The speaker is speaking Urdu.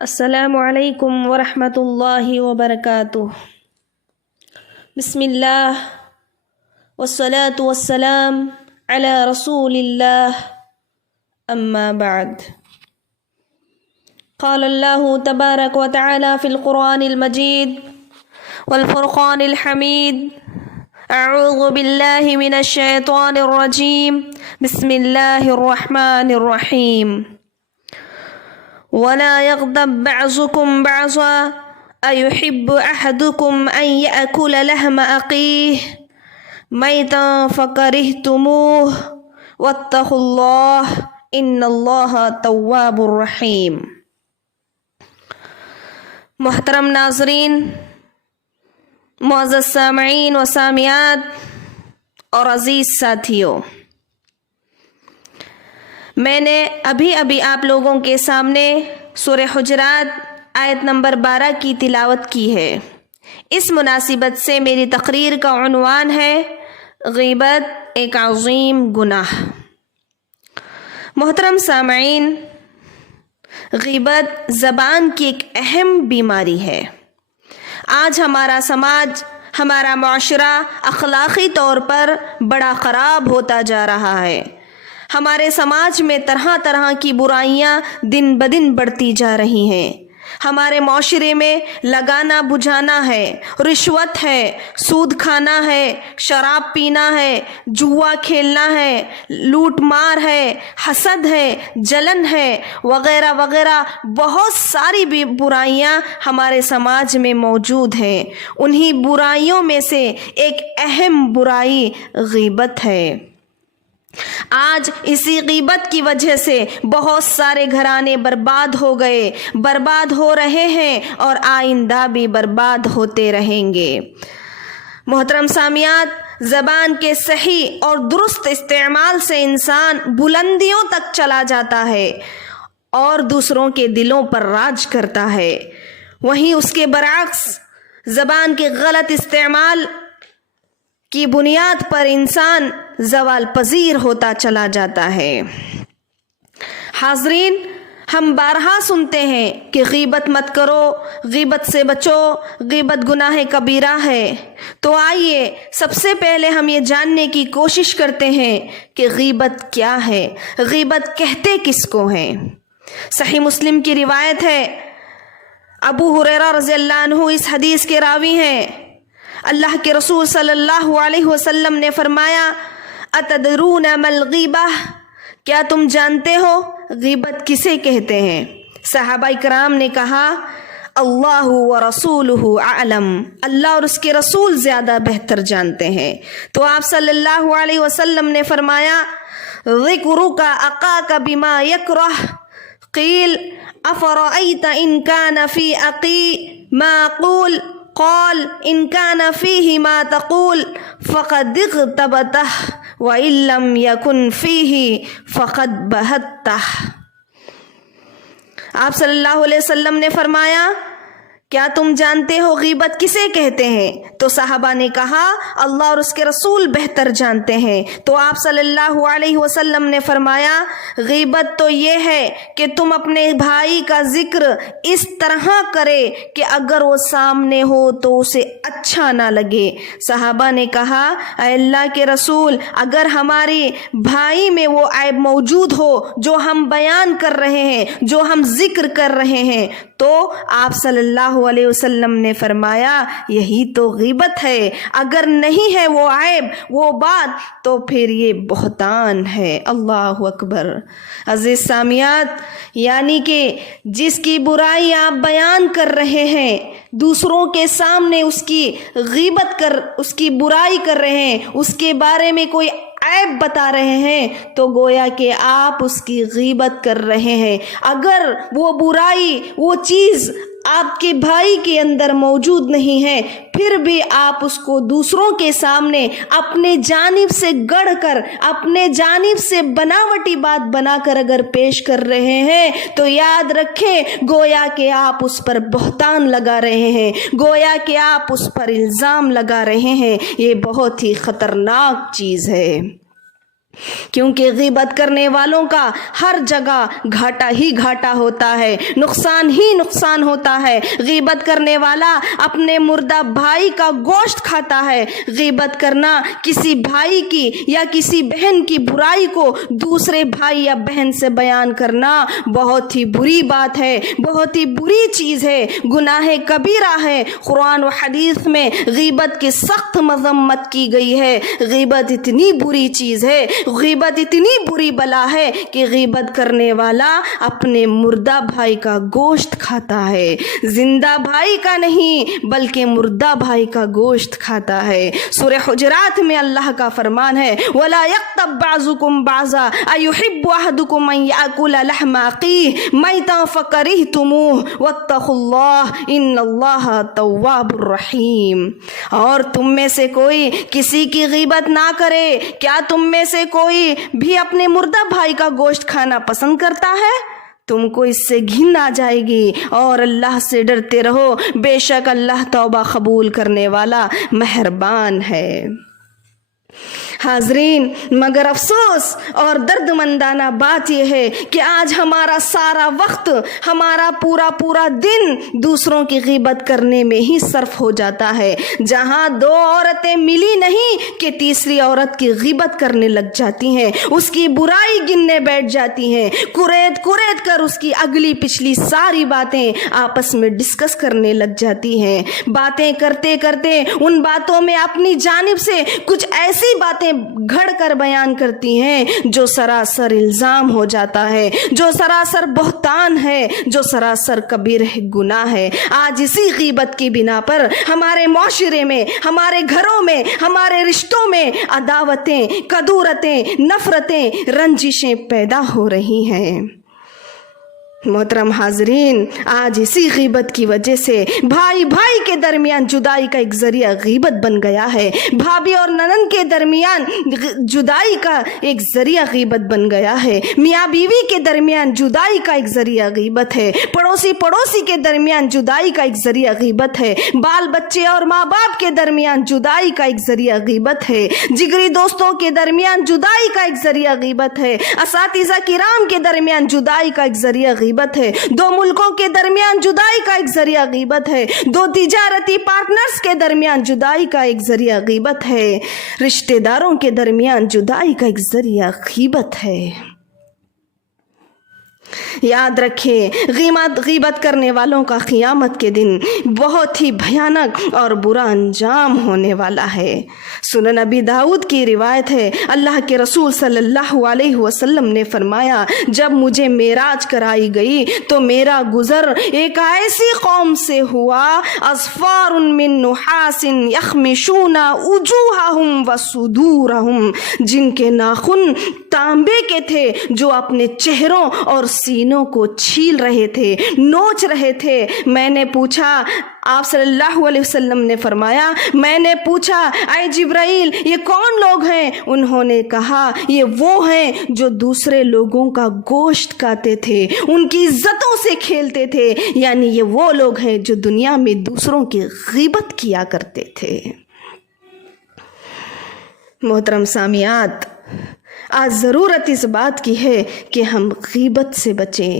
السلام علیکم ورحمۃ اللہ وبرکاتہ۔ بسم اللہ والصلاة والسلام علی رسول اللہ، اما بعد۔ قال اللہ تبارک و تعالی فی القرآن المجید والفرقان الحمید، اعوذ باللہ من الشیطان الرجیم، بسم اللہ الرحمن الرحیم۔ ولا يغضب بعضكم بعضا أيحب أحدكم أن يأكل لحم أخيه ميتا فكرهتموه واتقوا الله إن الله تواب رحيم۔ محترم ناظرین، معزز سامعین و سامعات اور عزیز ساتھیوں، میں نے ابھی آپ لوگوں کے سامنے سورہ حجرات آیت نمبر 12 کی تلاوت کی ہے۔ اس مناسبت سے میری تقریر کا عنوان ہے غیبت ایک عظیم گناہ۔ محترم سامعین، غیبت زبان کی ایک اہم بیماری ہے۔ آج ہمارا سماج، ہمارا معاشرہ اخلاقی طور پر بڑا خراب ہوتا جا رہا ہے۔ ہمارے سماج میں طرح طرح کی برائیاں دن بدن بڑھتی جا رہی ہیں۔ ہمارے معاشرے میں لگانا بجھانا ہے، رشوت ہے، سود کھانا ہے، شراب پینا ہے، جوا کھیلنا ہے، لوٹ مار ہے، حسد ہے، جلن ہے، وغیرہ وغیرہ بہت ساری بھی برائیاں ہمارے سماج میں موجود ہیں۔ انہی برائیوں میں سے ایک اہم برائی غیبت ہے۔ آج اسی غیبت کی وجہ سے بہت سارے گھرانے برباد ہو گئے، برباد ہو رہے ہیں اور آئندہ بھی برباد ہوتے رہیں گے۔ محترم سامعات، زبان کے صحیح اور درست استعمال سے انسان بلندیوں تک چلا جاتا ہے اور دوسروں کے دلوں پر راج کرتا ہے۔ وہیں اس کے برعکس زبان کے غلط استعمال کی بنیاد پر انسان زوال پذیر ہوتا چلا جاتا ہے۔ حاضرین، ہم بارہا سنتے ہیں کہ غیبت مت کرو، غیبت سے بچو، غیبت گناہ کبیرہ ہے۔ تو آئیے سب سے پہلے ہم یہ جاننے کی کوشش کرتے ہیں کہ غیبت کیا ہے، غیبت کہتے کس کو ہیں۔ صحیح مسلم کی روایت ہے، ابو ہریرہ رضی اللہ عنہ اس حدیث کے راوی ہیں۔ اللہ کے رسول صلی اللہ علیہ وسلم نے فرمایا، اتدرون ما الغیبہ، کیا تم جانتے ہو غیبت کسے کہتے ہیں؟ صحابہ کرام نے کہا، اللہ ورسولہ اعلم، اللہ اور اس کے رسول زیادہ بہتر جانتے ہیں۔ تو آپ صلی اللہ علیہ وسلم نے فرمایا، ذکرک اخاک بما یکرہ، قیل افرأیت ان کان فی اخی ما اقول، قال ان کان فیہ ما تقول فقد اغتبتہ وان لم یکن فیہ فقد بہتہ۔ آپ صلی اللہ علیہ وسلم نے فرمایا، کیا تم جانتے ہو غیبت کسے کہتے ہیں؟ تو صحابہ نے کہا، اللہ اور اس کے رسول بہتر جانتے ہیں۔ تو آپ صلی اللہ علیہ وسلم نے فرمایا، غیبت تو یہ ہے کہ تم اپنے بھائی کا ذکر اس طرح کرے کہ اگر وہ سامنے ہو تو اسے اچھا نہ لگے۔ صحابہ نے کہا، اے اللہ کے رسول، اگر ہمارے بھائی میں وہ عیب موجود ہو جو ہم بیان کر رہے ہیں، جو ہم ذکر کر رہے ہیں، تو آپ صلی اللہ علیہ وسلم نے فرمایا، یہی تو غیبت ہے۔ اگر نہیں ہے وہ عیب، وہ بات، تو پھر یہ بہتان ہے۔ اللہ اکبر۔ عزیز سامعات، یعنی کہ جس کی برائی آپ بیان کر رہے ہیں، دوسروں کے سامنے اس کی غیبت کر، اس کی برائی کر رہے ہیں، اس کے بارے میں کوئی عیب بتا رہے ہیں، تو گویا کہ آپ اس کی غیبت کر رہے ہیں۔ اگر وہ برائی، وہ چیز آپ کے بھائی کے اندر موجود نہیں ہے، پھر بھی آپ اس کو دوسروں کے سامنے اپنے جانب سے گڑھ کر، اپنے جانب سے بناوٹی بات بنا کر اگر پیش کر رہے ہیں، تو یاد رکھیں گویا کہ آپ اس پر بہتان لگا رہے ہیں، گویا کہ آپ اس پر الزام لگا رہے ہیں۔ یہ بہت ہی خطرناک چیز ہے۔ کیونکہ غیبت کرنے والوں کا ہر جگہ گھاٹا ہی گھاٹا ہوتا ہے، نقصان ہی نقصان ہوتا ہے۔ غیبت کرنے والا اپنے مردہ بھائی کا گوشت کھاتا ہے۔ غیبت کرنا کسی بھائی کی یا کسی بہن کی برائی کو دوسرے بھائی یا بہن سے بیان کرنا بہت ہی بری بات ہے، بہت ہی بری چیز ہے، گناہ کبیرہ ہے۔ قرآن و حدیث میں غیبت کی سخت مذمت کی گئی ہے۔ غیبت اتنی بری چیز ہے، غیبت اتنی بری بلا ہے کہ غیبت کرنے والا اپنے مردہ بھائی کا گوشت کھاتا ہے، زندہ بھائی کا نہیں بلکہ مردہ بھائی کا گوشت کھاتا ہے۔ سورہ حجرات میں اللہ کا فرمان ہے وَلَا يَغْتَبْ بَعْضُكُمْ بَعْضًا أَيُحِبُّ أَحَدُكُمْ أَن يَأْكُلَ لَحْمَ أَخِيهِ مَيْتًا فَكَرِهْتُمُوهُ وَاتَّقُوا اللَّهَ إِنَّ اللَّهَ تَوَّابٌ رَحِيمٌ۔ اور تم میں سے کوئی کسی کی غیبت نہ کرے۔ کیا تم میں سے کوئی بھی اپنے مردہ بھائی کا گوشت کھانا پسند کرتا ہے؟ تم کو اس سے گھن آ جائے گی، اور اللہ سے ڈرتے رہو، بے شک اللہ توبہ قبول کرنے والا مہربان ہے۔ حاضرین، مگر افسوس اور درد مندانہ بات یہ ہے کہ آج ہمارا سارا وقت، ہمارا پورا دن دوسروں کی غیبت کرنے میں ہی صرف ہو جاتا ہے۔ جہاں دو عورتیں ملی نہیں کہ تیسری عورت کی غیبت کرنے لگ جاتی ہیں، اس کی برائی گننے بیٹھ جاتی ہیں، کریت کر اس کی اگلی پچھلی ساری باتیں آپس میں ڈسکس کرنے لگ جاتی ہیں۔ باتیں کرتے کرتے ان باتوں میں اپنی جانب سے کچھ ایسی باتیں گھڑ کر بیان کرتی ہیں جو سراسر الزام ہو جاتا ہے، جو سراسر بہتان ہے، جو سراسر کبیرہ گناہ ہے۔ آج اسی غیبت کی بنا پر ہمارے معاشرے میں، ہمارے گھروں میں، ہمارے رشتوں میں عداوتیں، کدورتیں، نفرتیں، رنجشیں پیدا ہو رہی ہیں۔ محترم حاضرین، آج اسی غیبت کی وجہ سے بھائی بھائی کے درمیان جدائی کا ایک ذریعہ غیبت بن گیا ہے، بھابھی اور ننند کے درمیان جدائی کا ایک ذریعہ غیبت بن گیا ہے، میاں بیوی کے درمیان جدائی کا ایک ذریعہ غیبت ہے، پڑوسی کے درمیان جدائی کا ایک ذریعہ غیبت ہے، بال بچے اور ماں باپ کے درمیان جدائی کا ایک ذریعہ غیبت ہے، جگری دوستوں کے درمیان جدائی کا ایک ذریعہ غیبت ہے، اساتذہ کرام کے درمیان جدائی کا ایک ذریعہ غیبت ہے، دو ملکوں کے درمیان جدائی کا ایک ذریعہ غیبت ہے، دو تجارتی پارٹنرز کے درمیان جدائی کا ایک ذریعہ غیبت ہے، رشتہ داروں کے درمیان جدائی کا ایک ذریعہ غیبت ہے۔ یاد رکھیں، غیبت کرنے والوں کا قیامت کے دن بہت ہی بھیانک اور برا انجام ہونے والا ہے۔ سنن ابی داؤد کی روایت ہے، اللہ کے رسول صلی اللہ علیہ وسلم نے فرمایا، جب مجھے معراج کرائی گئی تو میرا گزر ایک ایسی قوم سے ہوا، اظفار من نحاس یخمشون وجوہہم وصدورہم، جن کے ناخن تانبے کے تھے جو اپنے چہروں اور سینوں کو چھیل رہے تھے، نوچ رہے تھے۔ میں نے پوچھا، آپ صلی اللہ علیہ وسلم نے فرمایا، میں نے پوچھا اے جبرائیل یہ کون لوگ ہیں؟ انہوں نے کہا یہ وہ ہیں جو دوسرے لوگوں کا گوشت کھاتے تھے، ان کی عزتوں سے کھیلتے تھے، یعنی یہ وہ لوگ ہیں جو دنیا میں دوسروں کی غیبت کیا کرتے تھے۔ محترم سامعات، آج ضرورت اس بات کی ہے کہ ہم غیبت سے بچیں۔